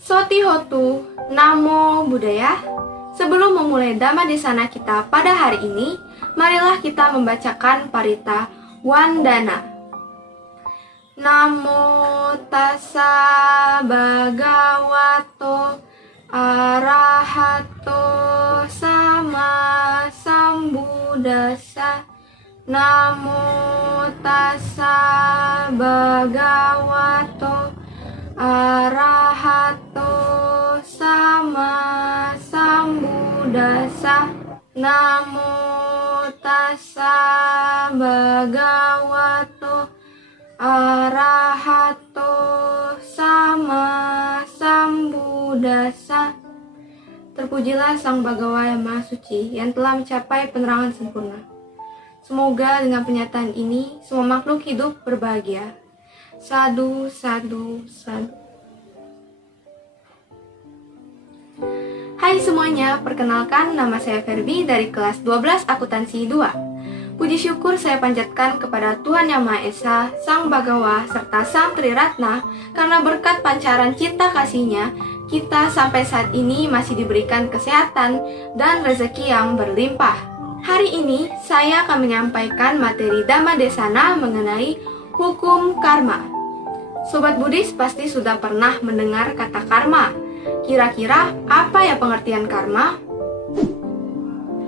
Sotihotu, Namo Buddhaya. Sebelum memulai Dhamma Desana kita pada hari ini, marilah kita membacakan parita Wandana. Namo tassa bhagavato arahato sama sambuddhassa. Namo tassa bhagavato arahato sama sambuddhassa. Namo tassa bhagavato arahato sama sambuddhassa. Terpujilah Sang Bhagawa yang Maha Suci yang telah mencapai penerangan sempurna. Semoga dengan penyataan ini semua makhluk hidup berbahagia. Sadu, sadu, sadu. Hai semuanya, perkenalkan nama saya Ferbi dari kelas 12 Akuntansi 2. Puji syukur saya panjatkan kepada Tuhan Yang Maha Esa, Sang Bhagawa, serta Sang Triratna, karena berkat pancaran cinta kasih-Nya, kita sampai saat ini masih diberikan kesehatan dan rezeki yang berlimpah. Hari ini, saya akan menyampaikan materi Dhamma Desana mengenai hukum karma. Sobat Buddhis pasti sudah pernah mendengar kata karma. Kira-kira apa ya pengertian karma?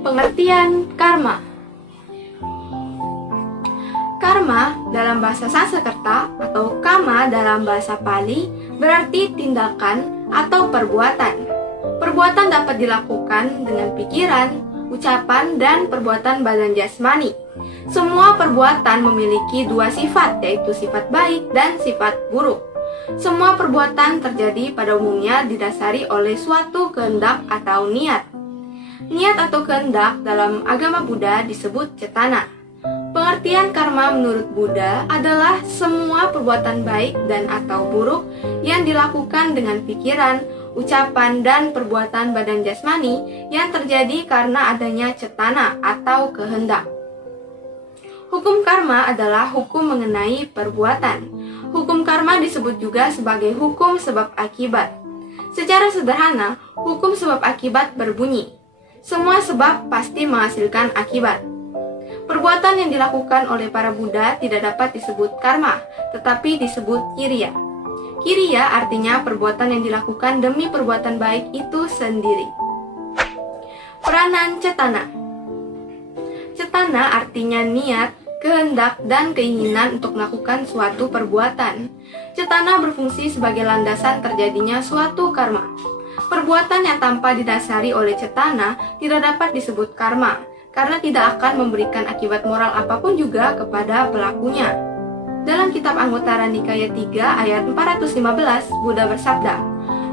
Pengertian karma. Karma dalam bahasa Sanskerta atau kama dalam bahasa Pali berarti tindakan atau perbuatan. Perbuatan dapat dilakukan dengan pikiran, ucapan, dan perbuatan badan jasmani. Semua perbuatan memiliki dua sifat, yaitu sifat baik dan sifat buruk. Semua perbuatan terjadi pada umumnya didasari oleh suatu kehendak atau niat. Niat atau kehendak dalam agama Buddha disebut cetana. Pengertian karma menurut Buddha adalah semua perbuatan baik dan atau buruk yang dilakukan dengan pikiran, ucapan, dan perbuatan badan jasmani yang terjadi karena adanya cetana atau kehendak. Hukum karma adalah hukum mengenai perbuatan. Hukum karma disebut juga sebagai hukum sebab akibat. Secara sederhana, hukum sebab akibat berbunyi, semua sebab pasti menghasilkan akibat. Perbuatan yang dilakukan oleh para Buddha tidak dapat disebut karma, tetapi disebut kiriya. Kiriya artinya perbuatan yang dilakukan demi perbuatan baik itu sendiri. Peranan cetana. Cetana artinya niat, kehendak, dan keinginan untuk melakukan suatu perbuatan. Cetana berfungsi sebagai landasan terjadinya suatu karma. Perbuatan yang tanpa didasari oleh cetana tidak dapat disebut karma, karena tidak akan memberikan akibat moral apapun juga kepada pelakunya. Dalam kitab Anguttara Nikaya 3 ayat 415, Buddha bersabda,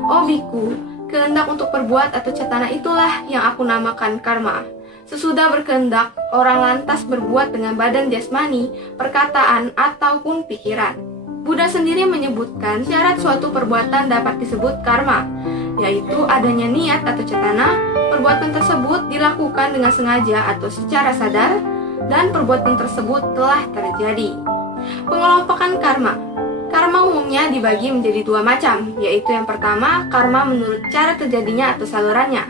"O biku, kehendak untuk berbuat atau cetana itulah yang aku namakan karma. Sesudah berkehendak, orang lantas berbuat dengan badan jasmani, perkataan, ataupun pikiran." Buddha sendiri menyebutkan syarat suatu perbuatan dapat disebut karma, yaitu adanya niat atau cetana, perbuatan tersebut dilakukan dengan sengaja atau secara sadar, dan perbuatan tersebut telah terjadi. Pengelompokan karma. Karma umumnya dibagi menjadi dua macam, yaitu yang pertama, karma menurut cara terjadinya atau salurannya.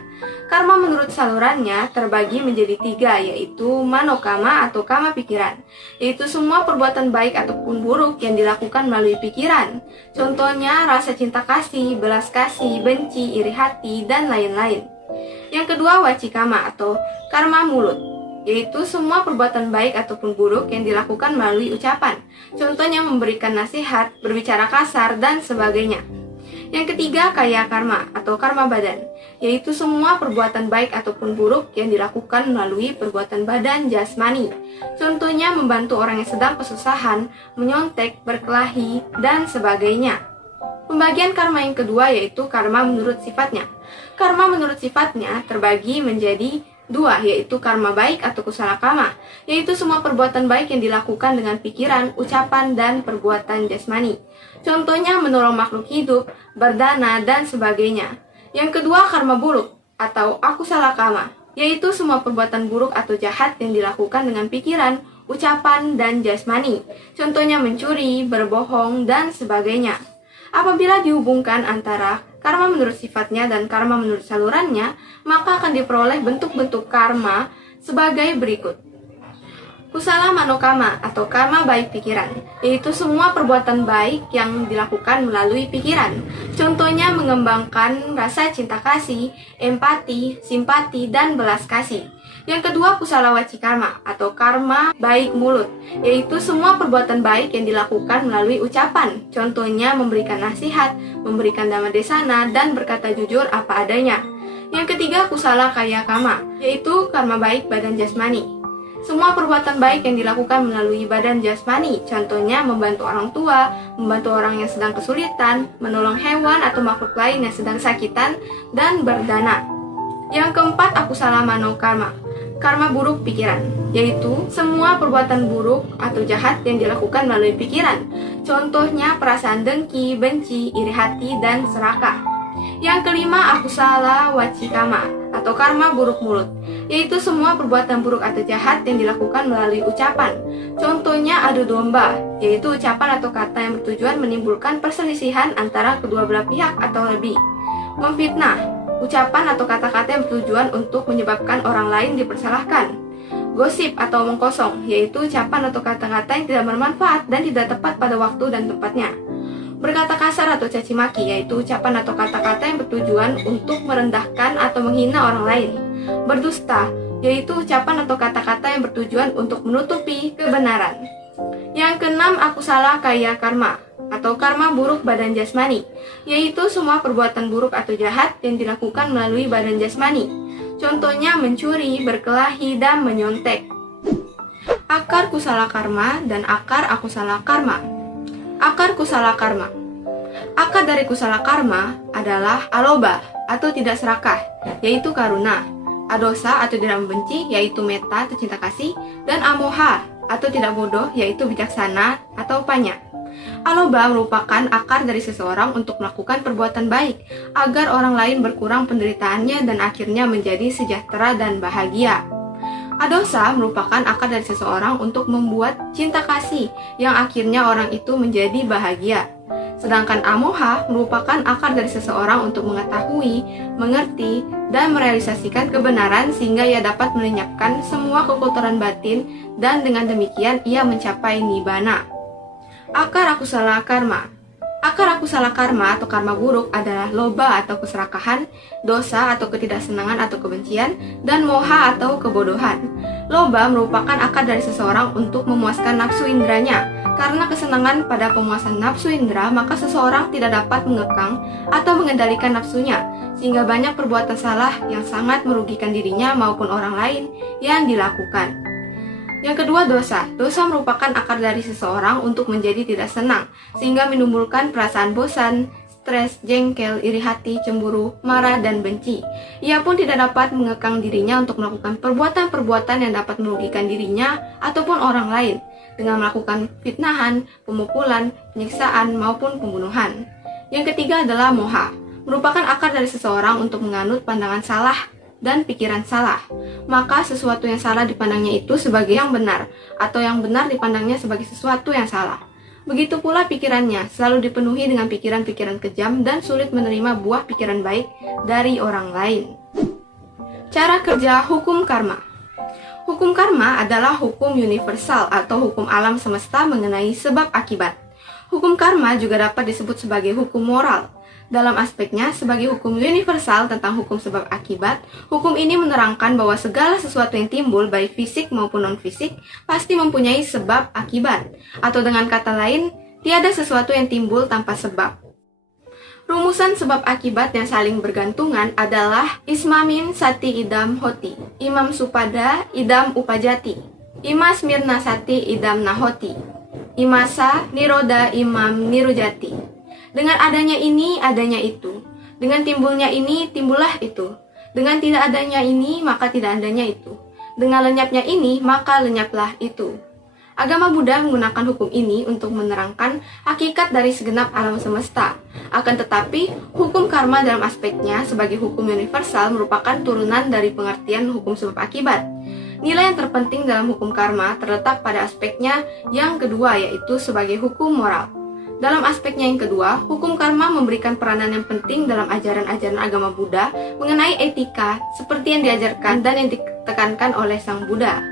Karma menurut salurannya terbagi menjadi tiga, yaitu manokama atau kama pikiran, yaitu semua perbuatan baik ataupun buruk yang dilakukan melalui pikiran. Contohnya rasa cinta kasih, belas kasih, benci, iri hati, dan lain-lain. Yang kedua, wacikama atau karma mulut, yaitu semua perbuatan baik ataupun buruk yang dilakukan melalui ucapan. Contohnya memberikan nasihat, berbicara kasar, dan sebagainya. Yang ketiga, kaya karma atau karma badan, yaitu semua perbuatan baik ataupun buruk yang dilakukan melalui perbuatan badan jasmani. Contohnya membantu orang yang sedang kesusahan, menyontek, berkelahi, dan sebagainya. Pembagian karma yang kedua yaitu karma menurut sifatnya. Karma menurut sifatnya terbagi menjadi dua, yaitu karma baik atau kusala kama, yaitu semua perbuatan baik yang dilakukan dengan pikiran, ucapan, dan perbuatan jasmani. Contohnya menolong makhluk hidup, berdana, dan sebagainya. Yang kedua, karma buruk atau akusala kama, yaitu semua perbuatan buruk atau jahat yang dilakukan dengan pikiran, ucapan, dan jasmani. Contohnya mencuri, berbohong, dan sebagainya. Apabila dihubungkan antara karma menurut sifatnya dan karma menurut salurannya, maka akan diperoleh bentuk-bentuk karma sebagai berikut. Kusala manokama atau karma baik pikiran, yaitu semua perbuatan baik yang dilakukan melalui pikiran. Contohnya mengembangkan rasa cinta kasih, empati, simpati, dan belas kasih. Yang kedua, kusala waci karma atau karma baik mulut, yaitu semua perbuatan baik yang dilakukan melalui ucapan. Contohnya memberikan nasihat, memberikan dhamma desana, dan berkata jujur apa adanya. Yang ketiga, kusala kaya kama, yaitu karma baik badan jasmani. Semua perbuatan baik yang dilakukan melalui badan jasmani, contohnya membantu orang tua, membantu orang yang sedang kesulitan, menolong hewan atau makhluk lain yang sedang sakitan, dan berdana. Yang keempat, akusala mano karma, karma buruk pikiran, yaitu semua perbuatan buruk atau jahat yang dilakukan melalui pikiran, contohnya perasaan dengki, benci, iri hati, dan serakah. Yang kelima, akusala wacikama atau karma buruk mulut, yaitu semua perbuatan buruk atau jahat yang dilakukan melalui ucapan. Contohnya adu domba, yaitu ucapan atau kata yang bertujuan menimbulkan perselisihan antara kedua belah pihak atau lebih. Memfitnah, ucapan atau kata-kata yang bertujuan untuk menyebabkan orang lain dipersalahkan. Gosip atau omong kosong, yaitu ucapan atau kata-kata yang tidak bermanfaat dan tidak tepat pada waktu dan tempatnya. Berkata kasar atau caci maki, yaitu ucapan atau kata-kata yang bertujuan untuk merendahkan atau menghina orang lain. Berdusta, yaitu ucapan atau kata-kata yang bertujuan untuk menutupi kebenaran. Yang keenam, akusala kaya karma atau karma buruk badan jasmani, yaitu semua perbuatan buruk atau jahat yang dilakukan melalui badan jasmani. Contohnya mencuri, berkelahi, dan menyontek. Akar kusala karma dan akar akusala karma. Akar kusala karma. Akar dari kusala karma adalah aloba atau tidak serakah, yaitu karuna. Adosa atau tidak membenci, yaitu metta atau cinta kasih. Dan amoha atau tidak bodoh, yaitu bijaksana atau panya. Aloba merupakan akar dari seseorang untuk melakukan perbuatan baik, agar orang lain berkurang penderitaannya dan akhirnya menjadi sejahtera dan bahagia. Adosa merupakan akar dari seseorang untuk membuat cinta kasih yang akhirnya orang itu menjadi bahagia. Sedangkan amoha merupakan akar dari seseorang untuk mengetahui, mengerti, dan merealisasikan kebenaran sehingga ia dapat melenyapkan semua kekotoran batin dan dengan demikian ia mencapai nibbana. Akar akusala karma. Akar akusala karma atau karma buruk adalah loba atau keserakahan, dosa atau ketidaksenangan atau kebencian, dan moha atau kebodohan. Loba merupakan akar dari seseorang untuk memuaskan nafsu indranya. Karena kesenangan pada pemuasan nafsu indra, maka seseorang tidak dapat mengekang atau mengendalikan nafsunya, sehingga banyak perbuatan salah yang sangat merugikan dirinya maupun orang lain yang dilakukan. Yang kedua, dosa. Dosa merupakan akar dari seseorang untuk menjadi tidak senang, sehingga menimbulkan perasaan bosan, stres, jengkel, iri hati, cemburu, marah, dan benci. Ia pun tidak dapat mengekang dirinya untuk melakukan perbuatan-perbuatan yang dapat merugikan dirinya ataupun orang lain, dengan melakukan fitnahan, pemukulan, penyiksaan, maupun pembunuhan. Yang ketiga adalah moha. Merupakan akar dari seseorang untuk menganut pandangan salah dan pikiran salah. Maka sesuatu yang salah dipandangnya itu sebagai yang benar, atau yang benar dipandangnya sebagai sesuatu yang salah. Begitu pula pikirannya selalu dipenuhi dengan pikiran-pikiran kejam dan sulit menerima buah pikiran baik dari orang lain. Cara kerja hukum karma. Hukum karma adalah hukum universal atau hukum alam semesta mengenai sebab akibat. Hukum karma juga dapat disebut sebagai hukum moral. Dalam aspeknya, sebagai hukum universal tentang hukum sebab akibat, hukum ini menerangkan bahwa segala sesuatu yang timbul, baik fisik maupun non-fisik, pasti mempunyai sebab akibat. Atau dengan kata lain, tiada sesuatu yang timbul tanpa sebab. Rumusan sebab akibat yang saling bergantungan adalah Ismamin Sati Idam Hoti, Imam Supada Idam Upajati, Imas Mirna Sati Idam Nahoti, Imasa Niroda Imam Nirujati. Dengan adanya ini, adanya itu. Dengan timbulnya ini, timbullah itu. Dengan tidak adanya ini, maka tidak adanya itu. Dengan lenyapnya ini, maka lenyaplah itu. Agama Buddha menggunakan hukum ini untuk menerangkan hakikat dari segenap alam semesta. Akan tetapi, hukum karma dalam aspeknya sebagai hukum universal merupakan turunan dari pengertian hukum sebab akibat. Nilai yang terpenting dalam hukum karma terletak pada aspeknya yang kedua, yaitu sebagai hukum moral. Dalam aspeknya yang kedua, hukum karma memberikan peranan yang penting dalam ajaran-ajaran agama Buddha mengenai etika seperti yang diajarkan dan yang ditekankan oleh Sang Buddha.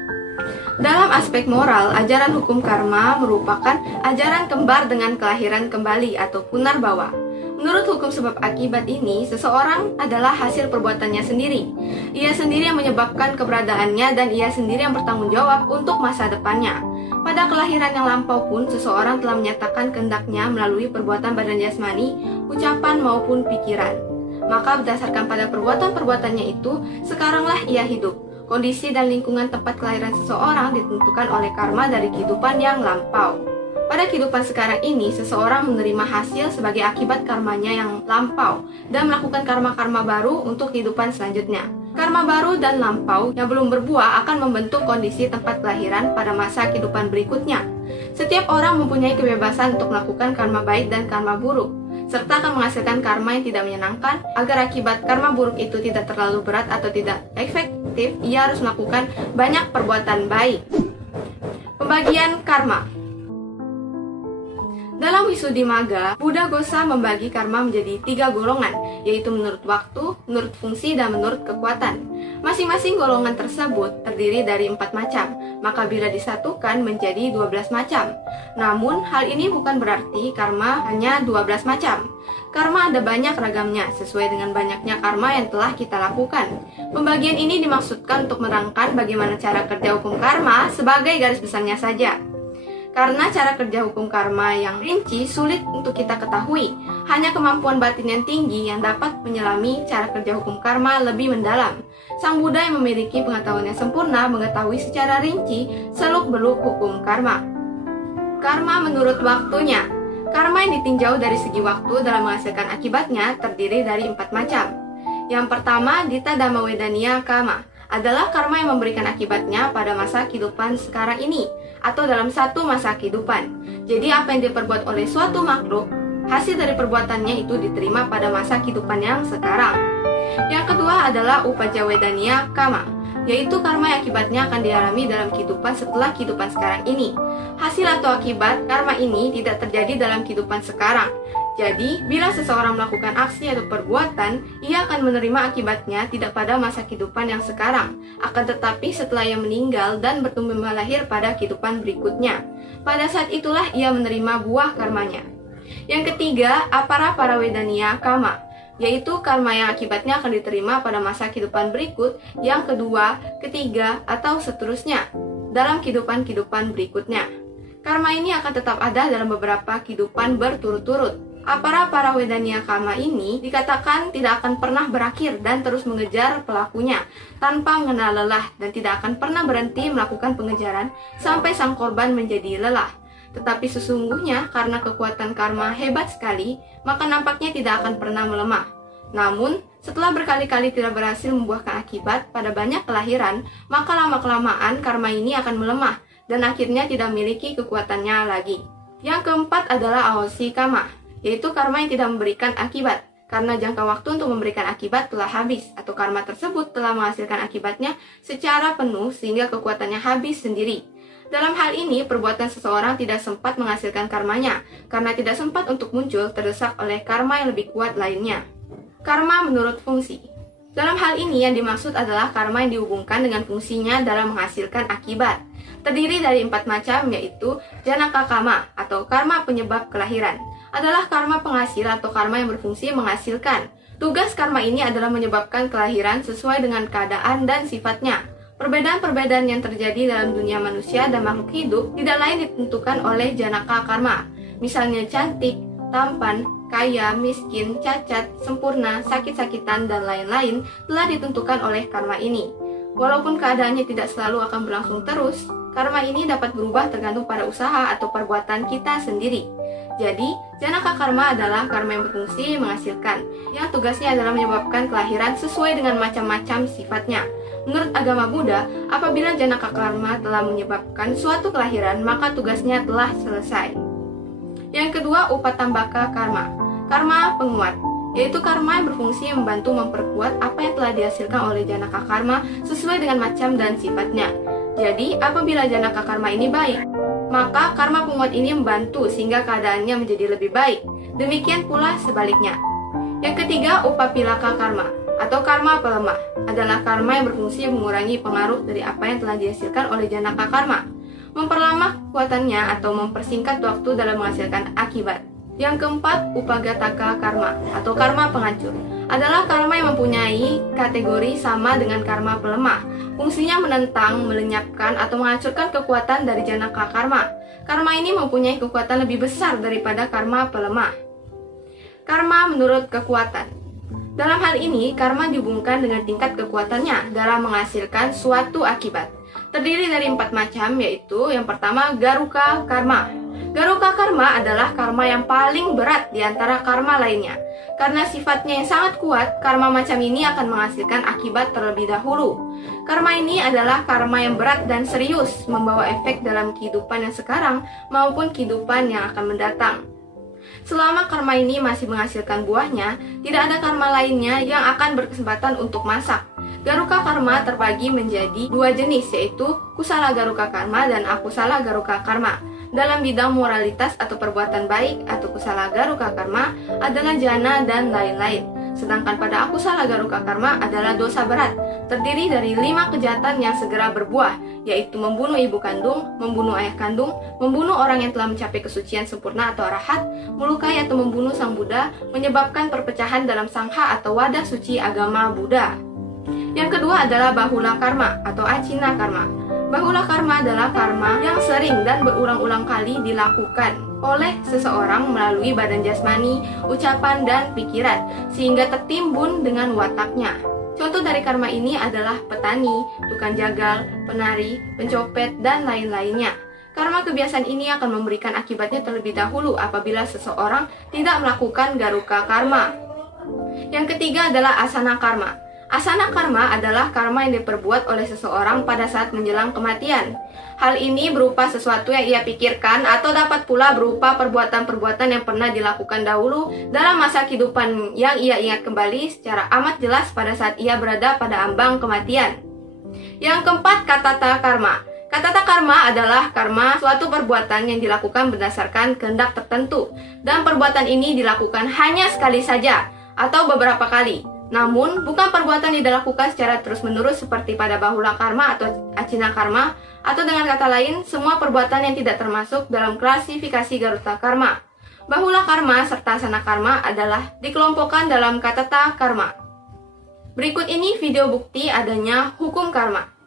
Dalam aspek moral, ajaran hukum karma merupakan ajaran kembar dengan kelahiran kembali atau punarbawa. Menurut hukum sebab akibat ini, seseorang adalah hasil perbuatannya sendiri. Ia sendiri yang menyebabkan keberadaannya dan ia sendiri yang bertanggung jawab untuk masa depannya. Pada kelahiran yang lampau pun, seseorang telah menyatakan kehendaknya melalui perbuatan badan jasmani, ucapan maupun pikiran. Maka berdasarkan pada perbuatan-perbuatannya itu, sekaranglah ia hidup. Kondisi dan lingkungan tempat kelahiran seseorang ditentukan oleh karma dari kehidupan yang lampau. Pada kehidupan sekarang ini, seseorang menerima hasil sebagai akibat karmanya yang lampau dan melakukan karma-karma baru untuk kehidupan selanjutnya. Karma baru dan lampau yang belum berbuah akan membentuk kondisi tempat kelahiran pada masa kehidupan berikutnya. Setiap orang mempunyai kebebasan untuk melakukan karma baik dan karma buruk, serta akan menghasilkan karma yang tidak menyenangkan. Agar akibat karma buruk itu tidak terlalu berat atau tidak efektif, ia harus melakukan banyak perbuatan baik. Pembagian karma. Dalam Visuddhimagga, Buddha Ghosa membagi karma menjadi 3 golongan, yaitu menurut waktu, menurut fungsi, dan menurut kekuatan. Masing-masing golongan tersebut terdiri dari 4 macam, maka bila disatukan menjadi 12 macam. Namun, hal ini bukan berarti karma hanya 12 macam. Karma ada banyak ragamnya, sesuai dengan banyaknya karma yang telah kita lakukan. Pembagian ini dimaksudkan untuk menerangkan bagaimana cara kerja hukum karma sebagai garis besarnya saja. Karena cara kerja hukum karma yang rinci sulit untuk kita ketahui, hanya kemampuan batin yang tinggi yang dapat menyelami cara kerja hukum karma lebih mendalam. Sang Buddha yang memiliki pengetahuan yang sempurna mengetahui secara rinci seluk-beluk hukum karma. Karma menurut waktunya. Karma yang ditinjau dari segi waktu dalam menghasilkan akibatnya terdiri dari 4 macam. Yang pertama, Dita Dhamma Wedaniya Karma, adalah karma yang memberikan akibatnya pada masa kehidupan sekarang ini, atau dalam satu masa kehidupan. Jadi apa yang diperbuat oleh suatu makhluk, hasil dari perbuatannya itu diterima pada masa kehidupan yang sekarang. Yang kedua adalah Upajawedaniya Karma, yaitu karma yang akibatnya akan dialami dalam kehidupan setelah kehidupan sekarang ini. Hasil atau akibat karma ini tidak terjadi dalam kehidupan sekarang. Jadi, bila seseorang melakukan aksi atau perbuatan, ia akan menerima akibatnya tidak pada masa kehidupan yang sekarang, akan tetapi setelah ia meninggal dan bertumbuh lahir pada kehidupan berikutnya. Pada saat itulah ia menerima buah karmanya. Yang ketiga, Aparaparawedaniya Karma, yaitu karma yang akibatnya akan diterima pada masa kehidupan berikut, yang kedua, ketiga, atau seterusnya, dalam kehidupan-kehidupan berikutnya. Karma ini akan tetap ada dalam beberapa kehidupan berturut-turut. Aparaparawedaniya Karma ini dikatakan tidak akan pernah berakhir dan terus mengejar pelakunya tanpa mengenal lelah dan tidak akan pernah berhenti melakukan pengejaran sampai sang korban menjadi lelah. Tetapi sesungguhnya karena kekuatan karma hebat sekali, maka nampaknya tidak akan pernah melemah. Namun, setelah berkali-kali tidak berhasil membuahkan akibat pada banyak kelahiran, maka lama-kelamaan karma ini akan melemah dan akhirnya tidak memiliki kekuatannya lagi. Yang keempat adalah Ahosi Karma, yaitu karma yang tidak memberikan akibat, karena jangka waktu untuk memberikan akibat telah habis, atau karma tersebut telah menghasilkan akibatnya secara penuh sehingga kekuatannya habis sendiri. Dalam hal ini, perbuatan seseorang tidak sempat menghasilkan karmanya, karena tidak sempat untuk muncul terdesak oleh karma yang lebih kuat lainnya. Karma menurut fungsi. Dalam hal ini yang dimaksud adalah karma yang dihubungkan dengan fungsinya dalam menghasilkan akibat. Terdiri dari 4 macam, yaitu Janaka Karma, atau karma penyebab kelahiran. Adalah karma penghasil atau karma yang berfungsi menghasilkan. Tugas karma ini adalah menyebabkan kelahiran sesuai dengan keadaan dan sifatnya. Perbedaan-perbedaan yang terjadi dalam dunia manusia dan makhluk hidup tidak lain ditentukan oleh Janaka Karma. Misalnya cantik, tampan, kaya, miskin, cacat, sempurna, sakit-sakitan, dan lain-lain telah ditentukan oleh karma ini. Walaupun keadaannya tidak selalu akan berlangsung terus, karma ini dapat berubah tergantung pada usaha atau perbuatan kita sendiri. Jadi, Janaka Karma adalah karma yang berfungsi menghasilkan, yang tugasnya adalah menyebabkan kelahiran sesuai dengan macam-macam sifatnya. Menurut agama Buddha, apabila Janaka Karma telah menyebabkan suatu kelahiran, maka tugasnya telah selesai. Yang kedua, Upatambaka Karma, karma penguat, yaitu karma yang berfungsi membantu memperkuat apa yang telah dihasilkan oleh Janaka Karma sesuai dengan macam dan sifatnya. Jadi, apabila Janaka Karma ini baik, maka karma penguat ini membantu sehingga keadaannya menjadi lebih baik. Demikian pula sebaliknya. Yang ketiga, upapilaka karma atau karma pelemah adalah karma yang berfungsi mengurangi pengaruh dari apa yang telah dihasilkan oleh janaka karma, memperlama kekuatannya atau mempersingkat waktu dalam menghasilkan akibat. Yang keempat, upagataka karma atau karma penghancur adalah karma yang mempunyai kategori sama dengan karma pelemah. Fungsinya menentang, melenyapkan, atau menghancurkan kekuatan dari janaka karma. Karma ini mempunyai kekuatan lebih besar daripada karma pelemah. Karma menurut kekuatan. Dalam hal ini, karma dihubungkan dengan tingkat kekuatannya dalam menghasilkan suatu akibat. Terdiri dari 4 macam, yaitu yang pertama, garuka karma. Garuka karma adalah karma yang paling berat di antara karma lainnya. Karena sifatnya yang sangat kuat, karma macam ini akan menghasilkan akibat terlebih dahulu. Karma ini adalah karma yang berat dan serius, membawa efek dalam kehidupan yang sekarang maupun kehidupan yang akan mendatang. Selama karma ini masih menghasilkan buahnya, tidak ada karma lainnya yang akan berkesempatan untuk masak. Garuka karma terbagi menjadi 2 jenis, yaitu kusala garuka karma dan akusala garuka karma. Dalam bidang moralitas atau perbuatan baik atau kusala garuka karma adalah jana dan lain-lain. Sedangkan pada akusala garuka karma adalah dosa berat, terdiri dari 5 kejahatan yang segera berbuah, yaitu membunuh ibu kandung, membunuh ayah kandung, membunuh orang yang telah mencapai kesucian sempurna atau arahat, melukai atau membunuh sang Buddha, menyebabkan perpecahan dalam sangha atau wadah suci agama Buddha. Yang kedua adalah bahula karma atau acina karma. Bahula karma adalah karma yang sering dan berulang-ulang kali dilakukan oleh seseorang melalui badan jasmani, ucapan, dan pikiran, sehingga tertimbun dengan wataknya. Contoh dari karma ini adalah petani, tukang jagal, penari, pencopet, dan lain-lainnya. Karma kebiasaan ini akan memberikan akibatnya terlebih dahulu apabila seseorang tidak melakukan garuka karma. Yang ketiga adalah asana karma. Asana karma adalah karma yang diperbuat oleh seseorang pada saat menjelang kematian. Hal ini berupa sesuatu yang ia pikirkan atau dapat pula berupa perbuatan-perbuatan yang pernah dilakukan dahulu dalam masa kehidupan yang ia ingat kembali secara amat jelas pada saat ia berada pada ambang kematian. Yang keempat, katata karma. Katata karma adalah karma suatu perbuatan yang dilakukan berdasarkan kehendak tertentu, dan perbuatan ini dilakukan hanya sekali saja atau beberapa kali. Namun, bukan perbuatan yang dilakukan secara terus-menerus seperti pada bahula karma atau acina karma, atau dengan kata lain, semua perbuatan yang tidak termasuk dalam klasifikasi garuka karma. Bahula karma serta asana karma adalah dikelompokkan dalam katata karma. Berikut ini video bukti adanya hukum karma.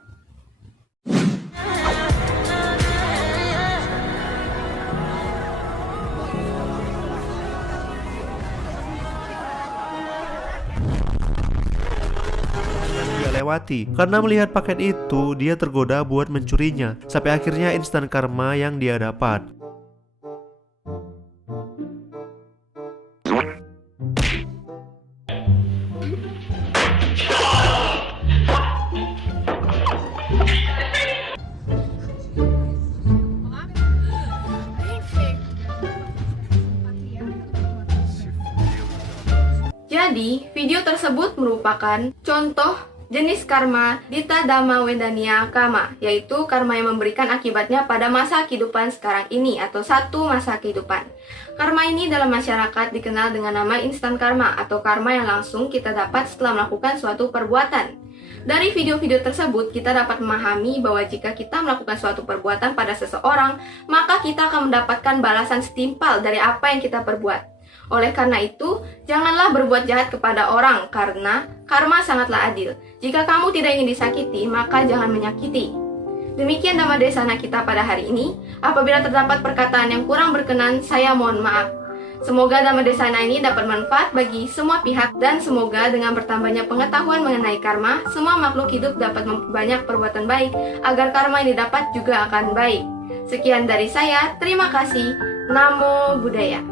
Lewati. Karena melihat paket itu, dia tergoda buat mencurinya, sampai akhirnya instan karma yang dia dapat. Jadi, video tersebut merupakan contoh jenis karma Dita Dhamma Wedania Kama, yaitu karma yang memberikan akibatnya pada masa kehidupan sekarang ini atau satu masa kehidupan. Karma ini dalam masyarakat dikenal dengan nama instan karma atau karma yang langsung kita dapat setelah melakukan suatu perbuatan. Dari video-video tersebut, kita dapat memahami bahwa jika kita melakukan suatu perbuatan pada seseorang, maka kita akan mendapatkan balasan setimpal dari apa yang kita perbuat. Oleh karena itu, janganlah berbuat jahat kepada orang karena karma sangatlah adil. Jika kamu tidak ingin disakiti, maka jangan menyakiti. Demikian Dhamma Desana kita pada hari ini. Apabila terdapat perkataan yang kurang berkenan, saya mohon maaf. Semoga Dhamma Desana ini dapat manfaat bagi semua pihak dan semoga dengan bertambahnya pengetahuan mengenai karma, semua makhluk hidup dapat memperbanyak perbuatan baik agar karma yang didapat juga akan baik. Sekian dari saya, terima kasih. Namo Buddhaya.